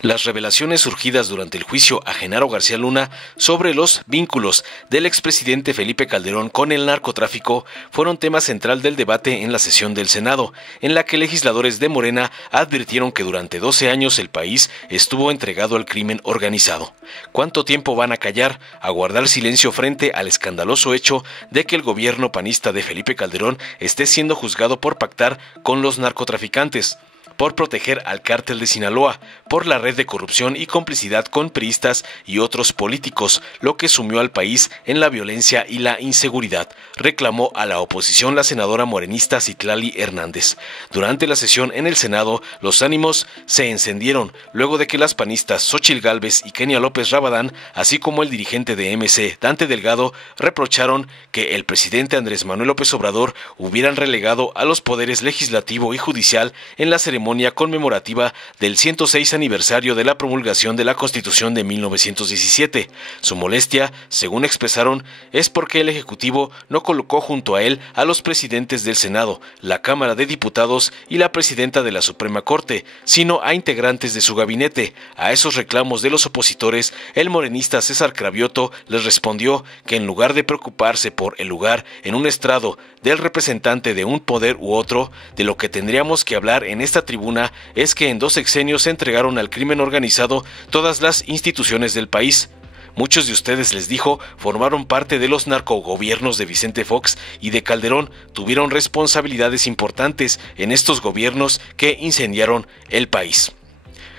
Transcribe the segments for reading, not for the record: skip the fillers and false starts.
Las revelaciones surgidas durante el juicio a Genaro García Luna sobre los vínculos del expresidente Felipe Calderón con el narcotráfico fueron tema central del debate en la sesión del Senado, en la que legisladores de Morena advirtieron que durante 12 años el país estuvo entregado al crimen organizado. ¿Cuánto tiempo van a callar, a guardar silencio frente al escandaloso hecho de que el gobierno panista de Felipe Calderón esté siendo juzgado por pactar con los narcotraficantes, por proteger al cártel de Sinaloa, por la red de corrupción y complicidad con priistas y otros políticos, lo que sumió al país en la violencia y la inseguridad, reclamó a la oposición la senadora morenista Citlali Hernández. Durante la sesión en el Senado, los ánimos se encendieron luego de que las panistas Xóchitl Gálvez y Kenia López Rabadán, así como el dirigente de MC, Dante Delgado, reprocharon que el presidente Andrés Manuel López Obrador hubieran relegado a los poderes legislativo y judicial en la ceremonia conmemorativa del 106 aniversario de la promulgación de la Constitución de 1917. Su molestia, según expresaron, es porque el Ejecutivo no colocó junto a él a los presidentes del Senado, la Cámara de Diputados y la presidenta de la Suprema Corte, sino a integrantes de su gabinete. A esos reclamos de los opositores, el morenista César Cravioto les respondió que en lugar de preocuparse por el lugar en un estrado del representante de un poder u otro, de lo que tendríamos que hablar en esta tribuna es que en 2 sexenios se entregaron al crimen organizado todas las instituciones del país. Muchos de ustedes, les dijo, formaron parte de los narcogobiernos de Vicente Fox y de Calderón, tuvieron responsabilidades importantes en estos gobiernos que incendiaron el país.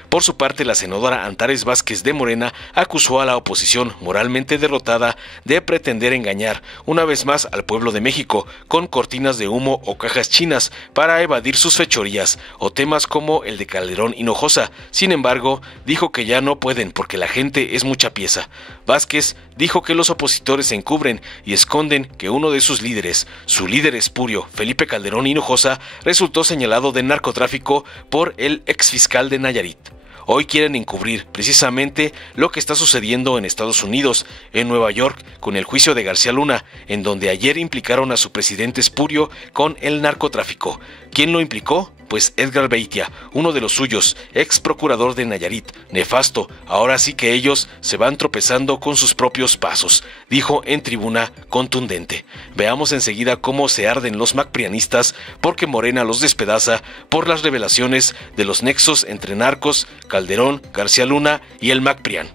Por su parte, la senadora Antares Vázquez de Morena acusó a la oposición moralmente derrotada de pretender engañar una vez más al pueblo de México con cortinas de humo o cajas chinas para evadir sus fechorías o temas como el de Calderón Hinojosa. Sin embargo, dijo que ya no pueden porque la gente es mucha pieza. Vázquez dijo que los opositores se encubren y esconden que uno de sus líderes, su líder espurio, Felipe Calderón Hinojosa, resultó señalado de narcotráfico por el exfiscal de Nayarit. Hoy quieren encubrir precisamente lo que está sucediendo en Estados Unidos, en Nueva York, con el juicio de García Luna, en donde ayer implicaron a su presidente espurio con el narcotráfico. ¿Quién lo implicó? Pues Edgar Beitia, uno de los suyos, ex procurador de Nayarit, nefasto. Ahora sí que ellos se van tropezando con sus propios pasos, dijo en tribuna contundente. Veamos enseguida cómo se arden los macprianistas porque Morena los despedaza por las revelaciones de los nexos entre narcos, Calderón, García Luna y el MacPrian.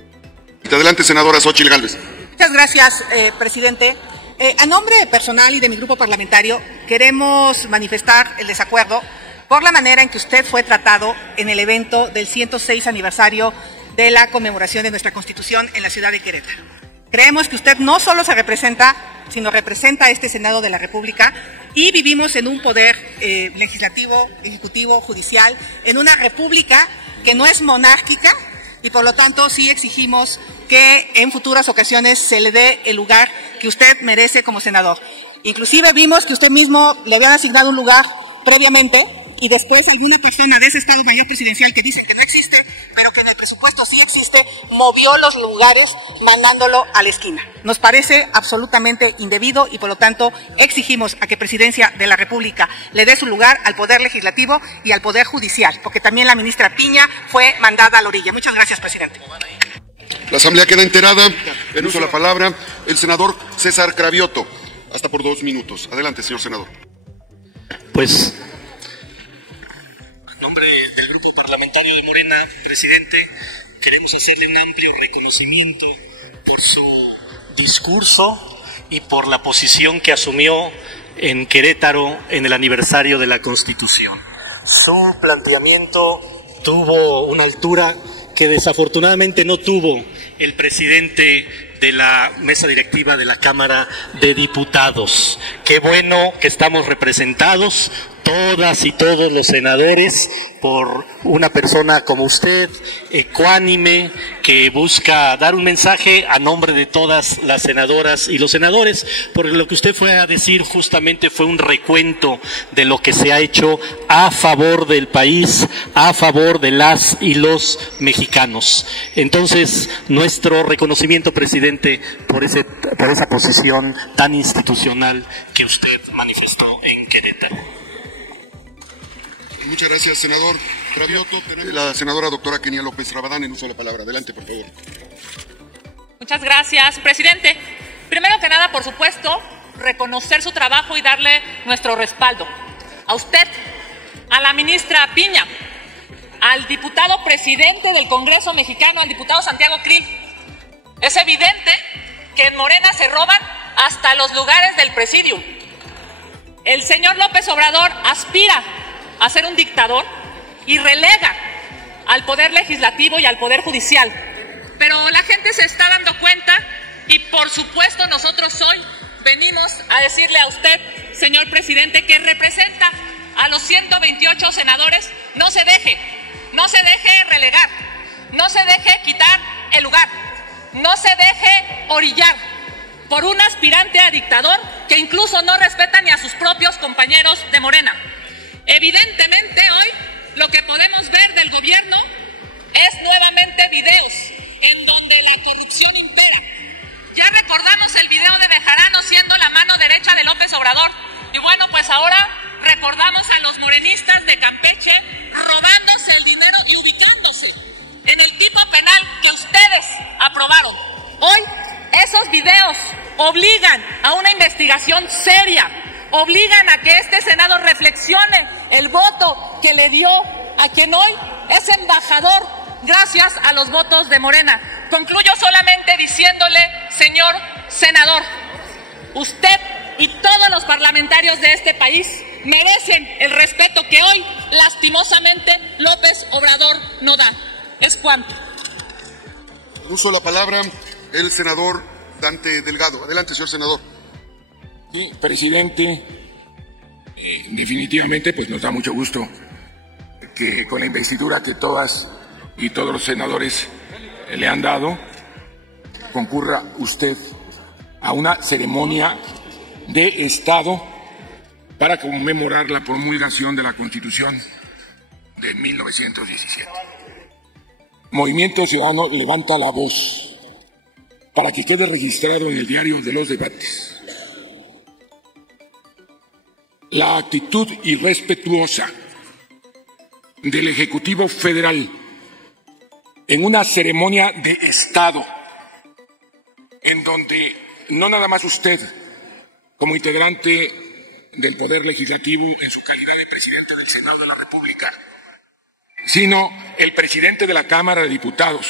Adelante, senadora Xóchitl Gálvez. Muchas gracias, presidente. A nombre personal y de mi grupo parlamentario, queremos manifestar el desacuerdo por la manera en que usted fue tratado en el evento del 106 aniversario de la conmemoración de nuestra Constitución en la ciudad de Querétaro. Creemos que usted no solo se representa, sino representa a este Senado de la República y vivimos en un poder legislativo, ejecutivo, judicial, en una república que no es monárquica y por lo tanto sí exigimos que en futuras ocasiones se le dé el lugar que usted merece como senador. Inclusive vimos que usted mismo le habían asignado un lugar previamente y después alguna persona de ese Estado Mayor Presidencial que dice que no existe, pero que en el presupuesto sí existe, movió los lugares mandándolo a la esquina. Nos parece absolutamente indebido y por lo tanto exigimos a que Presidencia de la República le dé su lugar al Poder Legislativo y al Poder Judicial, porque también la ministra Piña fue mandada a la orilla. Muchas gracias, presidente. La Asamblea queda enterada. En uso de la palabra el senador César Cravioto. Hasta por 2 minutos. Adelante, señor senador. Pues, en nombre del Grupo Parlamentario de Morena, presidente, queremos hacerle un amplio reconocimiento por su discurso y por la posición que asumió en Querétaro en el aniversario de la Constitución. Su planteamiento tuvo una altura que desafortunadamente no tuvo el presidente de la mesa directiva de la Cámara de Diputados. Qué bueno que estamos representados todas y todos los senadores por una persona como usted, ecuánime, que busca dar un mensaje a nombre de todas las senadoras y los senadores, porque lo que usted fue a decir justamente fue un recuento de lo que se ha hecho a favor del país, a favor de las y los mexicanos. Entonces, nuestro reconocimiento, presidente, por esa posición tan institucional que usted manifestó en Querétaro. Muchas gracias, senador. Cravioto, la senadora doctora Kenia López Rabadán, en uso de la palabra. Adelante, por favor. Muchas gracias, presidente. Primero que nada, por supuesto, reconocer su trabajo y darle nuestro respaldo. A usted, a la ministra Piña, al diputado presidente del Congreso mexicano, al diputado Santiago Krill. Es evidente que en Morena se roban hasta los lugares del presidium. El señor López Obrador aspira a ser un dictador y relega al Poder Legislativo y al Poder Judicial. Pero la gente se está dando cuenta y, por supuesto, nosotros hoy venimos a decirle a usted, señor presidente, que representa a los 128 senadores, no se deje relegar, no se deje quitar el lugar, no se deje orillar por un aspirante a dictador que incluso no respeta ni a sus propios compañeros de Morena. Evidentemente hoy lo que podemos ver del gobierno es nuevamente videos en donde la corrupción impera. Ya recordamos el video de Bejarano siendo la mano derecha de López Obrador. Y bueno, pues ahora recordamos a los morenistas de Campeche robándose el dinero y ubicándose en el tipo penal que ustedes aprobaron. Hoy esos videos obligan a una investigación seria, obligan a que este Senado reflexione el voto que le dio a quien hoy es embajador gracias a los votos de Morena. Concluyo solamente diciéndole, señor senador, usted y todos los parlamentarios de este país merecen el respeto que hoy, lastimosamente, López Obrador no da. Es cuanto. Uso la palabra el senador Dante Delgado. Adelante, señor senador. Sí, presidente, definitivamente pues nos da mucho gusto que con la investidura que todas y todos los senadores le han dado, concurra usted a una ceremonia de Estado para conmemorar la promulgación de la Constitución de 1917. Movimiento Ciudadano levanta la voz para que quede registrado en el diario de los debates la actitud irrespetuosa del Ejecutivo Federal en una ceremonia de Estado en donde no nada más usted, como integrante del Poder Legislativo en su calidad de presidente del Senado de la República, sino el presidente de la Cámara de Diputados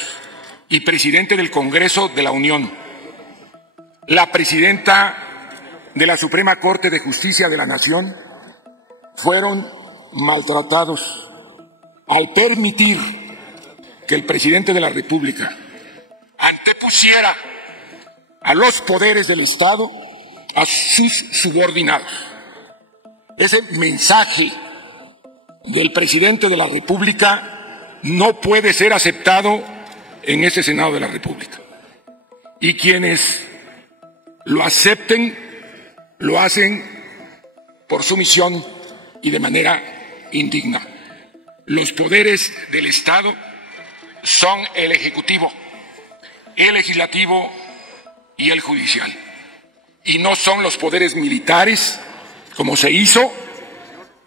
y presidente del Congreso de la Unión, la presidenta de la Suprema Corte de Justicia de la Nación, fueron maltratados al permitir que el presidente de la República antepusiera a los poderes del Estado a sus subordinados. Ese mensaje del presidente de la República no puede ser aceptado en este Senado de la República. Y quienes lo acepten, lo hacen por sumisión y de manera indigna. Los poderes del Estado son el Ejecutivo, el Legislativo y el Judicial. Y no son los poderes militares, como se hizo,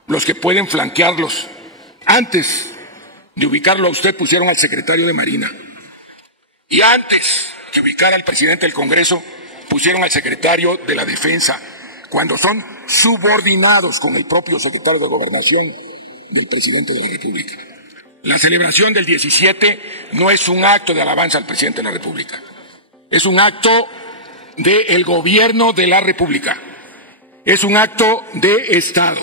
los que pueden flanquearlos. Antes de ubicarlo a usted, pusieron al secretario de Marina. Y antes de ubicar al presidente del Congreso, pusieron al secretario de la Defensa, cuando son subordinados con el propio secretario de Gobernación del presidente de la República. La celebración del 17 no es un acto de alabanza al presidente de la República, es un acto del gobierno de la República, es un acto de Estado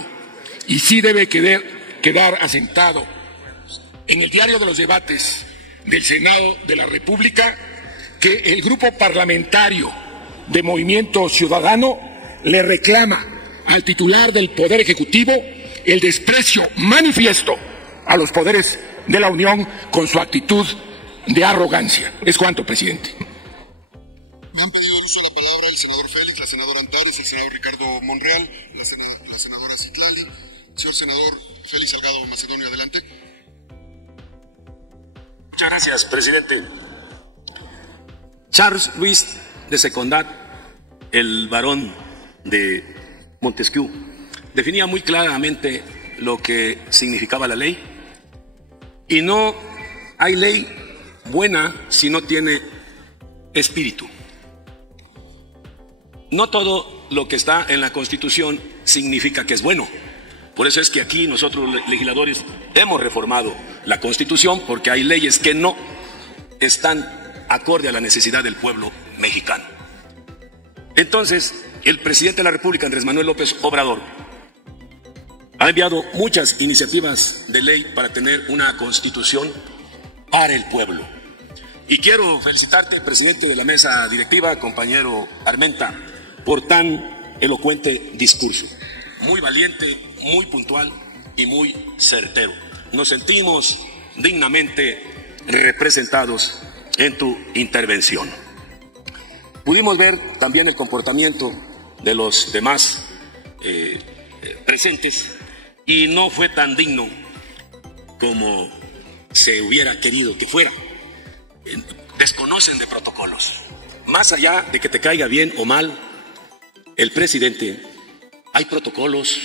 y sí debe quedar asentado en el diario de los debates del Senado de la República que el grupo parlamentario de Movimiento Ciudadano le reclama al titular del Poder Ejecutivo el desprecio manifiesto a los poderes de la Unión con su actitud de arrogancia. Es cuanto, presidente. Me han pedido el uso de la palabra el senador Félix, la senadora Antares, el senador Ricardo Monreal, la senadora Citlali. Señor senador Félix Salgado Macedonio, adelante. Muchas gracias, presidente. Charles Louis de Secondat, el barón de Montesquieu, definía muy claramente lo que significaba la ley Y no hay ley buena si no tiene espíritu. No todo lo que está en la Constitución significa que es bueno. Por eso es que aquí nosotros legisladores hemos reformado la Constitución, porque hay leyes que no están acorde a la necesidad del pueblo mexicano. Entonces, el presidente de la República, Andrés Manuel López Obrador, ha enviado muchas iniciativas de ley para tener una Constitución para el pueblo. Y quiero felicitarte, presidente de la mesa directiva, compañero Armenta, por tan elocuente discurso. Muy valiente, muy puntual y muy certero. Nos sentimos dignamente representados en tu intervención. Pudimos ver también el comportamiento de los demás presentes y no fue tan digno como se hubiera querido que fuera. Desconocen de protocolos. Más allá de que te caiga bien o mal el presidente, hay protocolos.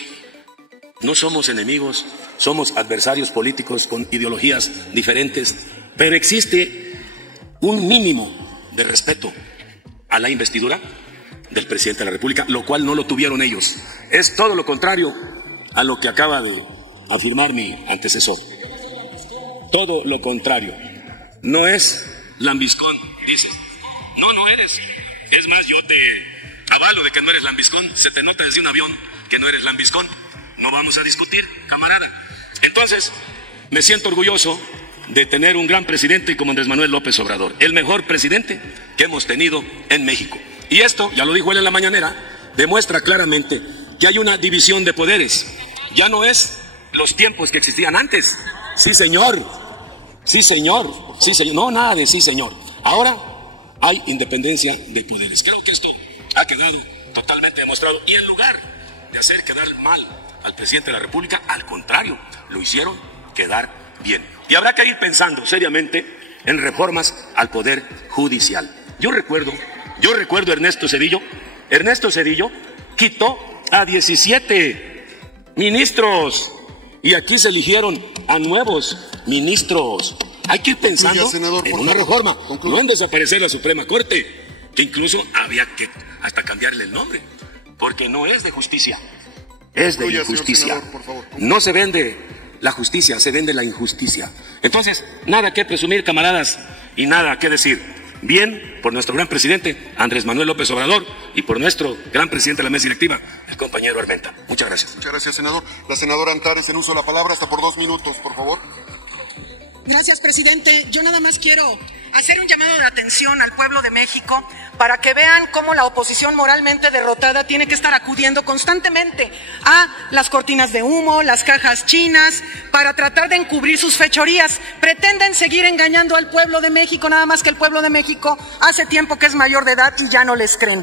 No somos enemigos, somos adversarios políticos con ideologías diferentes, pero existe un mínimo de respeto a la investidura del presidente de la República, lo cual no lo tuvieron ellos. Es todo lo contrario a lo que acaba de afirmar mi antecesor. Todo lo contrario. No es lambiscón, dices. No, no eres. Es más, yo te avalo de que no eres lambiscón. Se te nota desde un avión que no eres lambiscón. No vamos a discutir, camarada. Entonces, me siento orgulloso de tener un gran presidente como Andrés Manuel López Obrador, el mejor presidente que hemos tenido en México. Y esto, ya lo dijo él en la mañanera, demuestra claramente que hay una división de poderes. Ya no es los tiempos que existían antes. Sí, señor. Sí, señor. Sí, señor. No, nada de sí, señor. Ahora hay independencia de poderes. Creo que esto ha quedado totalmente demostrado. Y en lugar de hacer quedar mal al presidente de la República, al contrario, lo hicieron quedar bien. Y habrá que ir pensando seriamente en reformas al Poder Judicial. Yo recuerdo Ernesto Zedillo. Ernesto Zedillo quitó a 17 ministros y aquí se eligieron a nuevos ministros. Hay que ir pensando en una reforma, no en desaparecer la Suprema Corte, que incluso había que hasta cambiarle el nombre, porque no es de justicia, es de injusticia. No se vende la justicia, se vende la injusticia. Entonces, nada que presumir, camaradas, y nada que decir. Bien por nuestro gran presidente, Andrés Manuel López Obrador, y por nuestro gran presidente de la mesa directiva, el compañero Armenta. Muchas gracias. Muchas gracias, senador. La senadora Antares, en uso de la palabra, hasta por 2 minutos, por favor. Gracias, presidente. Yo nada más quiero hacer un llamado de atención al pueblo de México para que vean cómo la oposición moralmente derrotada tiene que estar acudiendo constantemente a las cortinas de humo, las cajas chinas, para tratar de encubrir sus fechorías. Pretenden seguir engañando al pueblo de México, nada más que el pueblo de México hace tiempo que es mayor de edad y ya no les creen.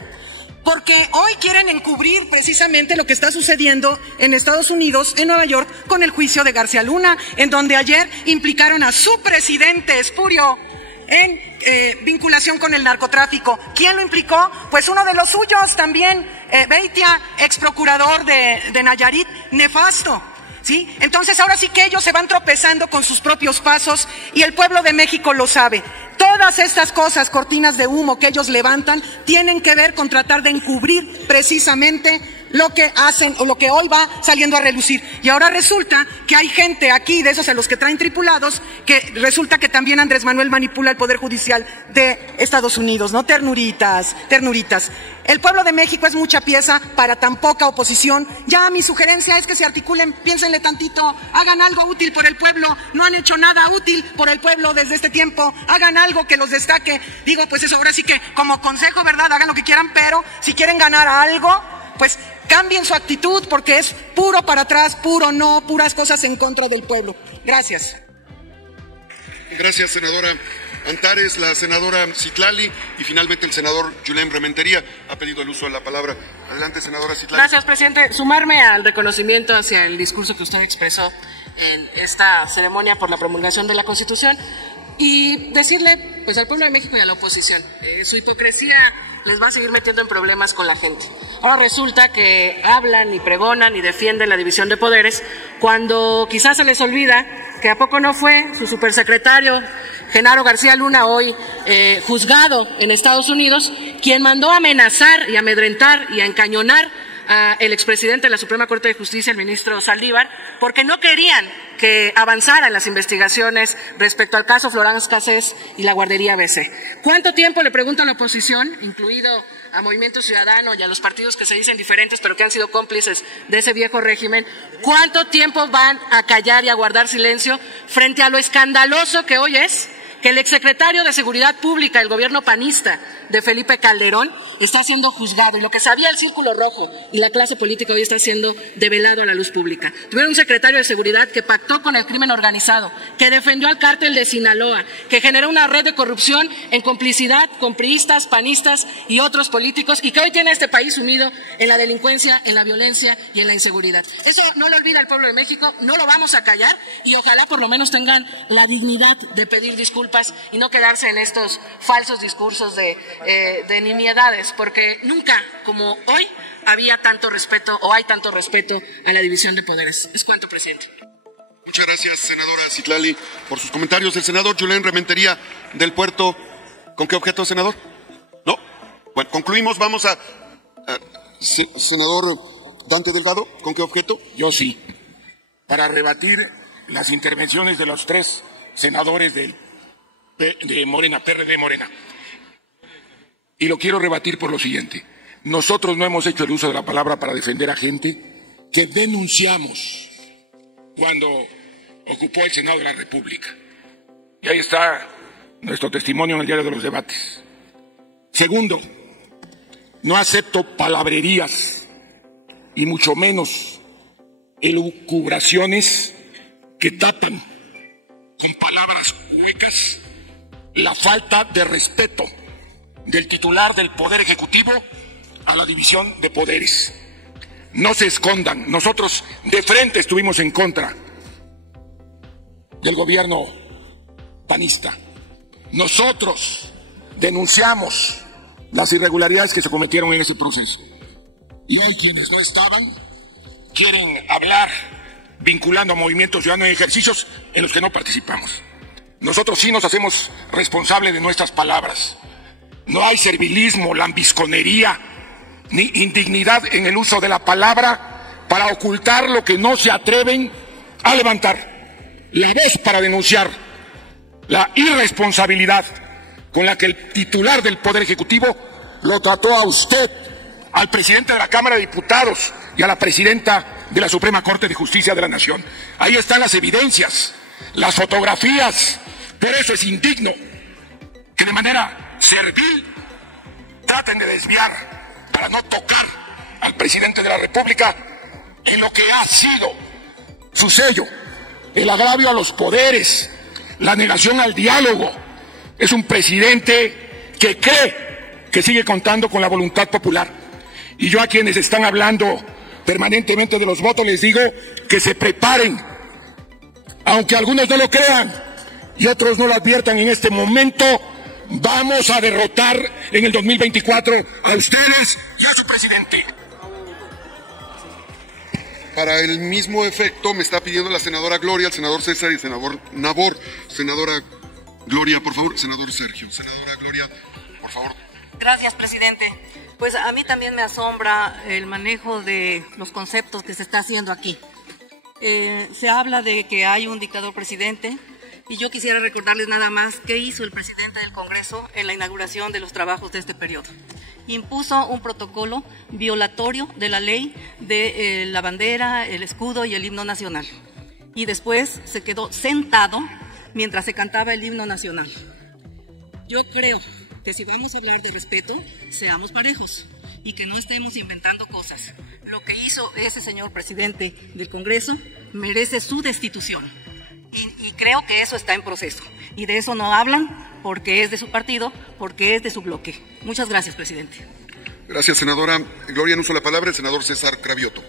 Porque hoy quieren encubrir precisamente lo que está sucediendo en Estados Unidos, en Nueva York, con el juicio de García Luna, en donde ayer implicaron a su presidente espurio en vinculación con el narcotráfico. ¿Quién lo implicó? Pues uno de los suyos también, Beitia, ex procurador de Nayarit, nefasto. ¿Sí? Entonces ahora sí que ellos se van tropezando con sus propios pasos y el pueblo de México lo sabe. Todas estas cosas, cortinas de humo que ellos levantan, tienen que ver con tratar de encubrir precisamente lo que hacen o lo que hoy va saliendo a relucir. Y ahora resulta que hay gente aquí, de esos a los que traen tripulados, que resulta que también Andrés Manuel manipula el Poder Judicial de Estados Unidos, ¿no? Ternuritas, ternuritas. El pueblo de México es mucha pieza para tan poca oposición. Ya mi sugerencia es que se articulen, piénsenle tantito, hagan algo útil por el pueblo. No han hecho nada útil por el pueblo desde este tiempo. Hagan algo que los destaque. Digo, pues eso, ahora sí que como consejo, ¿verdad? Hagan lo que quieran, pero si quieren ganar algo, pues cambien su actitud, porque es puro para atrás, puro no, puras cosas en contra del pueblo. Gracias. Gracias, senadora Antares. La senadora Citlali y finalmente el senador Julen Rementería ha pedido el uso de la palabra. Adelante, senadora Citlali. Gracias, presidente. Sumarme al reconocimiento hacia el discurso que usted expresó en esta ceremonia por la promulgación de la Constitución y decirle pues al pueblo de México y a la oposición, su hipocresía les va a seguir metiendo en problemas con la gente. Ahora resulta que hablan y pregonan y defienden la división de poderes cuando quizás se les olvida que a poco no fue su supersecretario Genaro García Luna, hoy juzgado en Estados Unidos, quien mandó a amenazar y amedrentar y a encañonar al expresidente de la Suprema Corte de Justicia, el ministro Saldívar, porque no querían que avanzaran las investigaciones respecto al caso Florence Cassés y la guardería ABC. ¿Cuánto tiempo, le pregunto a la oposición, incluido a Movimiento Ciudadano y a los partidos que se dicen diferentes pero que han sido cómplices de ese viejo régimen, cuánto tiempo van a callar y a guardar silencio frente a lo escandaloso que hoy es que el exsecretario de Seguridad Pública del gobierno panista de Felipe Calderón está siendo juzgado, y lo que sabía el Círculo Rojo y la clase política hoy está siendo develado a la luz pública? Tuvieron un secretario de Seguridad que pactó con el crimen organizado, que defendió al cártel de Sinaloa, que generó una red de corrupción en complicidad con priistas, panistas y otros políticos, y que hoy tiene a este país sumido en la delincuencia, en la violencia y en la inseguridad. Eso no lo olvida el pueblo de México, no lo vamos a callar, y ojalá por lo menos tengan la dignidad de pedir disculpas y no quedarse en estos falsos discursos de nimiedades, porque nunca como hoy había tanto respeto o hay tanto respeto a la división de poderes. Es cuanto, presidente. Muchas gracias, senadora Citlali, por sus comentarios. El senador Julen Rementería del Puerto. ¿Con qué objeto, senador? ¿No? Bueno, concluimos. Vamos a senador Dante Delgado, ¿con qué objeto? Yo sí, para rebatir las intervenciones de los tres senadores de Morena, PRD Morena. Y lo quiero rebatir por lo siguiente. Nosotros no hemos hecho el uso de la palabra para defender a gente que denunciamos cuando ocupó el Senado de la República. Y ahí está nuestro testimonio en el diario de los debates. Segundo, no acepto palabrerías y mucho menos elucubraciones que tapan con palabras huecas la falta de respeto del titular del Poder Ejecutivo a la división de poderes. No se escondan, nosotros de frente estuvimos en contra del gobierno panista. Nosotros denunciamos las irregularidades que se cometieron en ese proceso. Y hoy quienes no estaban quieren hablar vinculando a Movimiento Ciudadano en ejercicios en los que no participamos. Nosotros sí nos hacemos responsables de nuestras palabras. No hay servilismo, lambisconería, ni indignidad en el uso de la palabra para ocultar lo que no se atreven a levantar. La voz para denunciar la irresponsabilidad con la que el titular del Poder Ejecutivo lo trató a usted, al presidente de la Cámara de Diputados y a la presidenta de la Suprema Corte de Justicia de la Nación. Ahí están las evidencias, las fotografías. Por eso es indigno que de manera servil traten de desviar para no tocar al presidente de la República en lo que ha sido su sello, el agravio a los poderes, la negación al diálogo. Es un presidente que cree que sigue contando con la voluntad popular. Y yo a quienes están hablando permanentemente de los votos les digo que se preparen, aunque algunos no lo crean y otros no lo adviertan en este momento. Vamos a derrotar en el 2024 a ustedes y a su presidente. Para el mismo efecto me está pidiendo la senadora Gloria, el senador César y el senador Nabor. Senadora Gloria, por favor. Senador Sergio. Senadora Gloria, por favor. Gracias, presidente. Pues a mí también me asombra el manejo de los conceptos que se está haciendo aquí. Se habla de que hay un dictador presidente, y yo quisiera recordarles nada más qué hizo el presidente del Congreso en la inauguración de los trabajos de este periodo. Impuso un protocolo violatorio de la ley de la bandera, el escudo y el himno nacional. Y después se quedó sentado mientras se cantaba el himno nacional. Yo creo que si vamos a hablar de respeto, seamos parejos y que no estemos inventando cosas. Lo que hizo ese señor presidente del Congreso merece su destitución. Y creo que eso está en proceso. Y de eso no hablan porque es de su partido, porque es de su bloque. Muchas gracias, presidente. Gracias, senadora Gloria. En uso de la palabra el senador César Cravioto.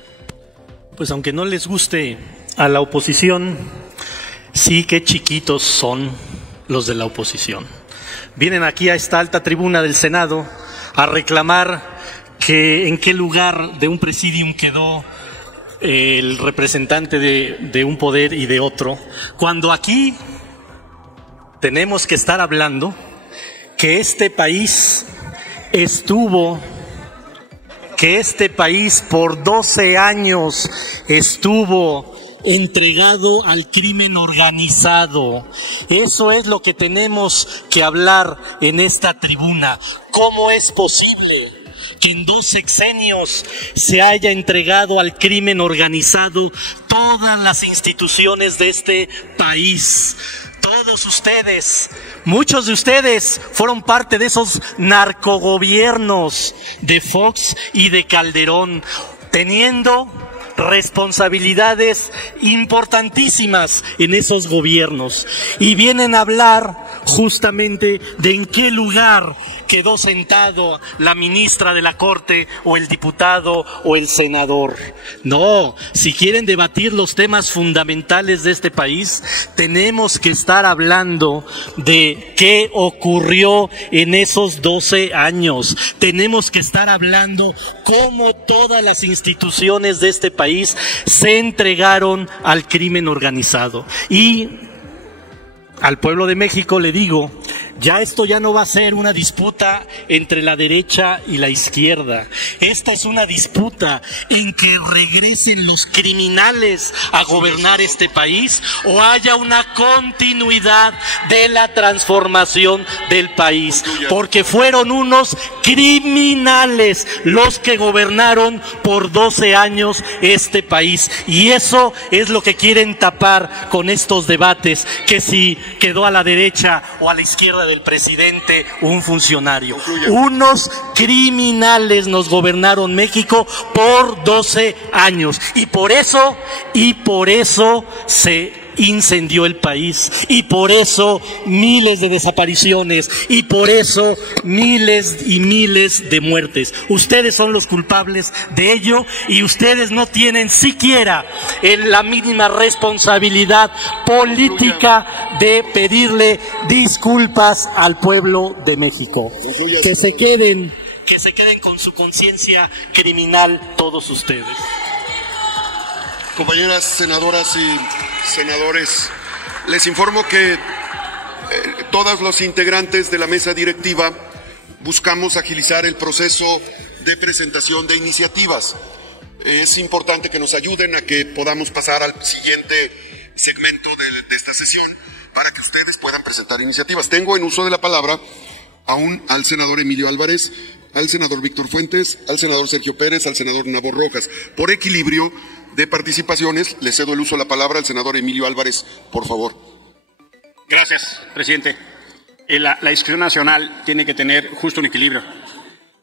Pues aunque no les guste a la oposición, sí que chiquitos son los de la oposición. Vienen aquí a esta alta tribuna del Senado a reclamar que en qué lugar de un presidium quedó el representante de un poder y de otro, cuando aquí tenemos que estar hablando que este país por 12 años estuvo entregado al crimen organizado. Eso es lo que tenemos que hablar en esta tribuna. ¿Cómo es posible que en 2 sexenios se haya entregado al crimen organizado todas las instituciones de este país? Todos ustedes, muchos de ustedes fueron parte de esos narcogobiernos de Fox y de Calderón, teniendo responsabilidades importantísimas en esos gobiernos, y vienen a hablar justamente de en qué lugar quedó sentado la ministra de la Corte o el diputado o el senador. No, si quieren debatir los temas fundamentales de este país, tenemos que estar hablando de qué ocurrió en esos 12 años. Tenemos que estar hablando cómo todas las instituciones de este país se entregaron al crimen organizado. Y al pueblo de México le digo, esto ya no va a ser una disputa entre la derecha y la izquierda. Esta es una disputa en que regresen los criminales a gobernar este país o haya una continuidad de la transformación del país. Porque fueron unos criminales los que gobernaron por 12 años este país. Y eso es lo que quieren tapar con estos debates, que si quedó a la derecha o a la izquierda del presidente un funcionario. Unos criminales nos gobernaron México por 12 años y por eso se incendió el país, y por eso miles de desapariciones, y por eso miles y miles de muertes. Ustedes son los culpables de ello, y ustedes no tienen siquiera la mínima responsabilidad política de pedirle disculpas al pueblo de México. Que se queden con su conciencia criminal todos ustedes. Compañeras senadoras y senadores, les informo que todos los integrantes de la mesa directiva buscamos agilizar el proceso de presentación de iniciativas. Es importante que nos ayuden a que podamos pasar al siguiente segmento de esta sesión para que ustedes puedan presentar iniciativas. Tengo en uso de la palabra aún al senador Emilio Álvarez, al senador Víctor Fuentes, al senador Sergio Pérez, al senador Nabor Rojas. Por equilibrio de participaciones, le cedo el uso de la palabra al senador Emilio Álvarez, por favor. Gracias, presidente. La discusión nacional tiene que tener justo un equilibrio.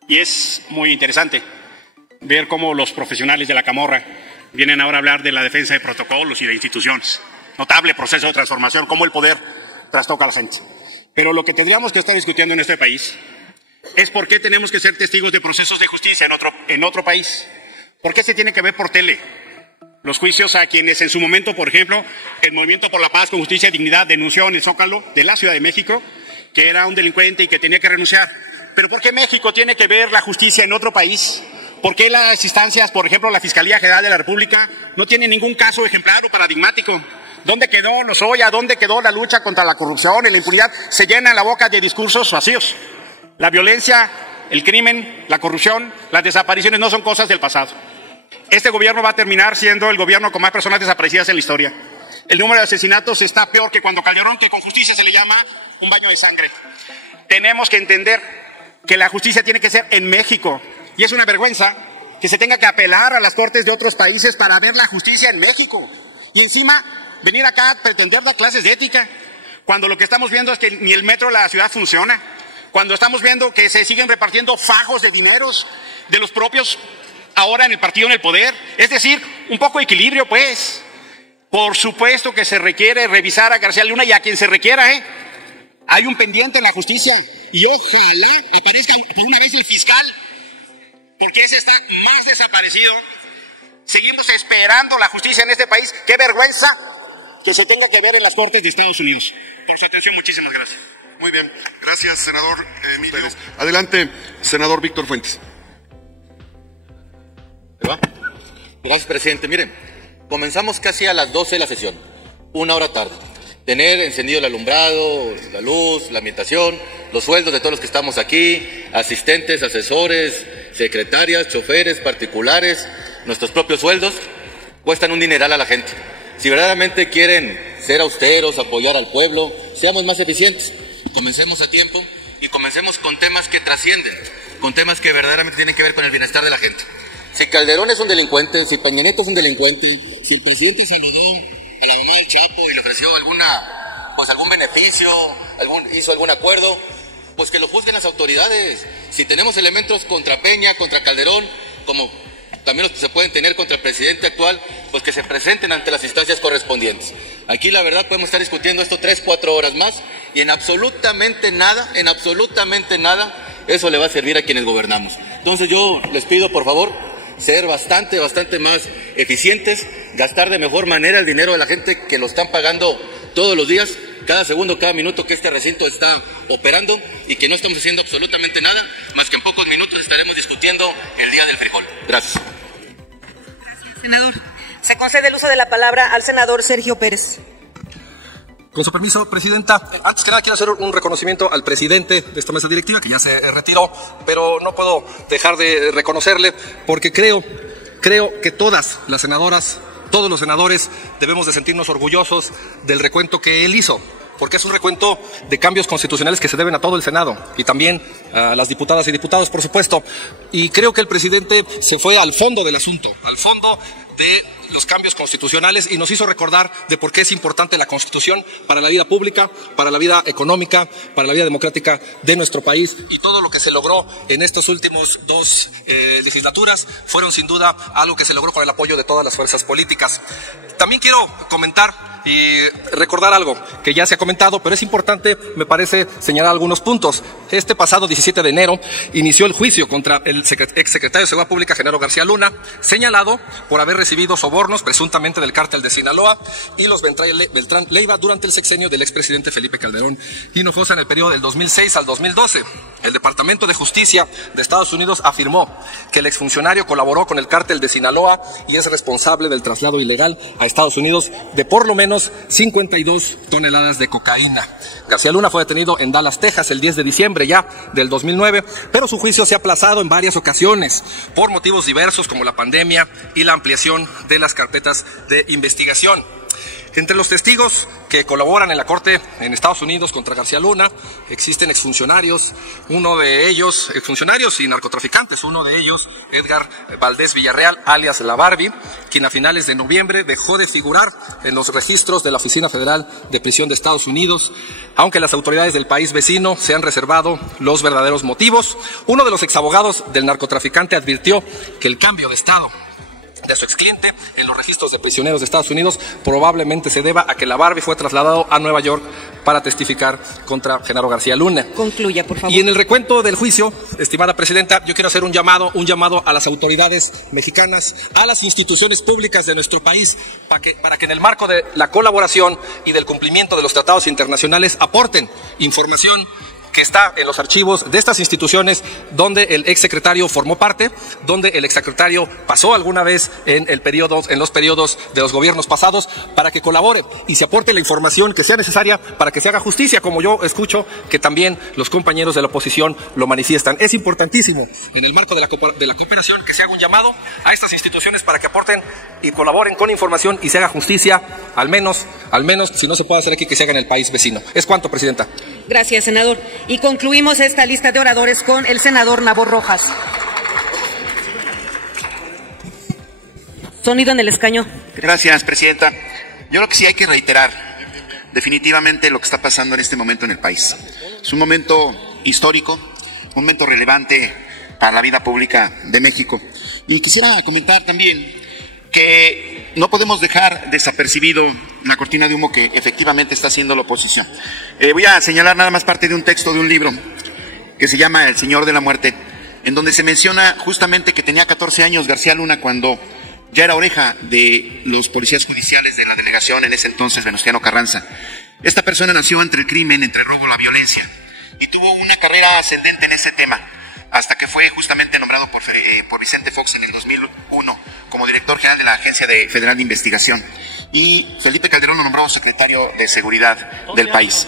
Y es muy interesante ver cómo los profesionales de la camorra vienen ahora a hablar de la defensa de protocolos y de instituciones. Notable proceso de transformación, cómo el poder trastoca a la gente. Pero lo que tendríamos que estar discutiendo en este país es por qué tenemos que ser testigos de procesos de justicia en otro país. ¿Por qué se tiene que ver por tele los juicios a quienes en su momento, por ejemplo, el Movimiento por la Paz con Justicia y Dignidad denunció en el Zócalo de la Ciudad de México que era un delincuente y que tenía que renunciar? ¿Pero por qué México tiene que ver la justicia en otro país? ¿Por qué las instancias, por ejemplo, la Fiscalía General de la República no tiene ningún caso ejemplar o paradigmático? ¿Dónde quedó Lozoya? ¿Dónde quedó la lucha contra la corrupción y la impunidad? Se llenan la boca de discursos vacíos. La violencia, el crimen, la corrupción, las desapariciones no son cosas del pasado. Este gobierno va a terminar siendo el gobierno con más personas desaparecidas en la historia. El número de asesinatos está peor que cuando Calderón, que con justicia se le llama un baño de sangre. Tenemos que entender que la justicia tiene que ser en México. Y es una vergüenza que se tenga que apelar a las cortes de otros países para ver la justicia en México. Y encima venir acá a pretender dar clases de ética, cuando lo que estamos viendo es que ni el metro de la ciudad funciona, cuando estamos viendo que se siguen repartiendo fajos de dineros de los propios ahora en el partido en el poder. Es decir, un poco de equilibrio, pues. Por supuesto que se requiere revisar a García Luna y a quien se requiera, ¿eh? Hay un pendiente en la justicia y ojalá aparezca por una vez el fiscal, porque ese está más desaparecido. Seguimos esperando la justicia en este país. ¡Qué vergüenza que se tenga que ver en las cortes de Estados Unidos! Por su atención, muchísimas gracias. Muy bien, gracias, senador Emilio. Adelante, senador Víctor Fuentes. Gracias, presidente. Miren, comenzamos casi a las 12 de la sesión, 1 hora tarde. Tener encendido el alumbrado, la luz, la ambientación, los sueldos de todos los que estamos aquí, asistentes, asesores, secretarias, choferes, particulares, nuestros propios sueldos, cuestan un dineral a la gente. Si verdaderamente quieren ser austeros, apoyar al pueblo, seamos más eficientes. Comencemos a tiempo y comencemos con temas que trascienden, con temas que verdaderamente tienen que ver con el bienestar de la gente. Si Calderón es un delincuente, si Peña Nieto es un delincuente, si el presidente saludó a la mamá del Chapo y le ofreció algún beneficio, hizo algún acuerdo, pues que lo juzguen las autoridades. Si tenemos elementos contra Peña, contra Calderón, como también los que se pueden tener contra el presidente actual, pues que se presenten ante las instancias correspondientes. Aquí la verdad podemos estar discutiendo esto 3-4 horas más y en absolutamente nada, eso le va a servir a quienes gobernamos. Entonces yo les pido, por favor, ser bastante más eficientes, gastar de mejor manera el dinero de la gente que lo están pagando todos los días, cada segundo, cada minuto que este recinto está operando y que no estamos haciendo absolutamente nada, más que en pocos minutos estaremos discutiendo el día del frijol. Gracias. Senador, se concede el uso de la palabra al senador Sergio Pérez. Con su permiso, presidenta, antes que nada quiero hacer un reconocimiento al presidente de esta mesa directiva, que ya se retiró, pero no puedo dejar de reconocerle porque creo que todas las senadoras, todos los senadores debemos de sentirnos orgullosos del recuento que él hizo, porque es un recuento de cambios constitucionales que se deben a todo el Senado y también a las diputadas y diputados, por supuesto. Y creo que el presidente se fue al fondo del asunto, al fondo de los cambios constitucionales y nos hizo recordar de por qué es importante la Constitución para la vida pública, para la vida económica, para la vida democrática de nuestro país, y todo lo que se logró en estos últimos 2 legislaturas fueron sin duda algo que se logró con el apoyo de todas las fuerzas políticas. También quiero comentar y recordar algo que ya se ha comentado, pero es importante, me parece, señalar algunos puntos. Este pasado 17 de enero inició el juicio contra el exsecretario de Seguridad Pública, Genaro García Luna, señalado por haber recibido sobornos presuntamente del cártel de Sinaloa y los Beltrán Leiva durante el sexenio del expresidente Felipe Calderón Hinojosa en el periodo del 2006 al 2012. El Departamento de Justicia de Estados Unidos afirmó que el exfuncionario colaboró con el cártel de Sinaloa y es responsable del traslado ilegal a Estados Unidos de por lo menos 52 toneladas de cocaína. García Luna fue detenido en Dallas, Texas, el 10 de diciembre ya del 2009, pero su juicio se ha aplazado en varias ocasiones por motivos diversos como la pandemia y la ampliación de las carpetas de investigación. Entre los testigos que colaboran en la corte en Estados Unidos contra García Luna existen exfuncionarios, exfuncionarios y narcotraficantes, uno de ellos, Edgar Valdés Villarreal, alias La Barbie, quien a finales de noviembre dejó de figurar en los registros de la Oficina Federal de Prisión de Estados Unidos, aunque las autoridades del país vecino se han reservado los verdaderos motivos. Uno de los exabogados del narcotraficante advirtió que el cambio de estado de su excliente en los registros de prisioneros de Estados Unidos probablemente se deba a que La Barbie fue trasladado a Nueva York para testificar contra Genaro García Luna. Concluya, por favor. Y en el recuento del juicio, estimada presidenta, yo quiero hacer un llamado a las autoridades mexicanas, a las instituciones públicas de nuestro país, para que en el marco de la colaboración y del cumplimiento de los tratados internacionales aporten información que está en los archivos de estas instituciones donde el exsecretario formó parte, donde el exsecretario pasó alguna vez en los periodos de los gobiernos pasados, para que colabore y se aporte la información que sea necesaria para que se haga justicia, como yo escucho que también los compañeros de la oposición lo manifiestan. Es importantísimo, en el marco de la cooperación, que se haga un llamado a estas instituciones para que aporten y colaboren con información y se haga justicia, al menos, si no se puede hacer aquí, que se haga en el país vecino. Es cuanto, presidenta. Gracias, senador. Y concluimos esta lista de oradores con el senador Nabor Rojas. Sonido en el escaño. Gracias, presidenta. Yo creo que sí hay que reiterar definitivamente lo que está pasando en este momento en el país. Es un momento histórico, un momento relevante para la vida pública de México. Y quisiera comentar también que no podemos dejar desapercibido la cortina de humo que efectivamente está haciendo la oposición. Voy a señalar nada más parte de un texto de un libro que se llama El Señor de la Muerte, en donde se menciona justamente que tenía 14 años García Luna cuando ya era oreja de los policías judiciales de la delegación en ese entonces, Venustiano Carranza. Esta persona nació entre el crimen, entre el robo y la violencia, y tuvo una carrera ascendente en ese tema, hasta que fue justamente nombrado por Vicente Fox en el 2001 como director general de la Agencia Federal de Investigación. Y Felipe Calderón lo nombró secretario de Seguridad del país.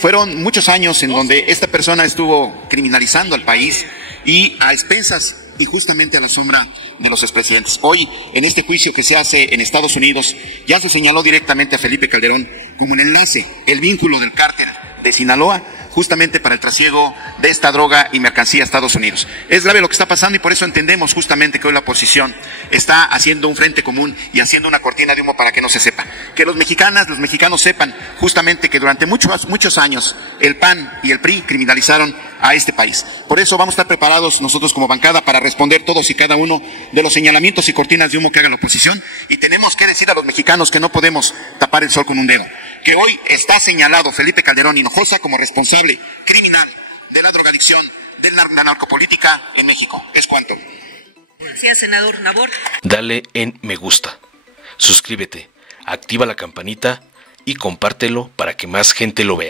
Fueron muchos años en donde esta persona estuvo criminalizando al país y a expensas y justamente a la sombra de los expresidentes. Hoy, en este juicio que se hace en Estados Unidos, ya se señaló directamente a Felipe Calderón como el enlace, el vínculo del cártel de Sinaloa, justamente para el trasiego de esta droga y mercancía a Estados Unidos. Es grave lo que está pasando y por eso entendemos justamente que hoy la oposición está haciendo un frente común y haciendo una cortina de humo para que no se sepa. Que los mexicanos sepan justamente que durante muchos años el PAN y el PRI criminalizaron a este país. Por eso vamos a estar preparados nosotros como bancada para responder todos y cada uno de los señalamientos y cortinas de humo que haga la oposición, y tenemos que decir a los mexicanos que no podemos tapar el sol con un dedo. Que hoy está señalado Felipe Calderón Hinojosa como responsable criminal de la drogadicción, de la narcopolítica en México. Es cuanto. Gracias, senador Nabor. Dale en me gusta, suscríbete, activa la campanita y compártelo para que más gente lo vea.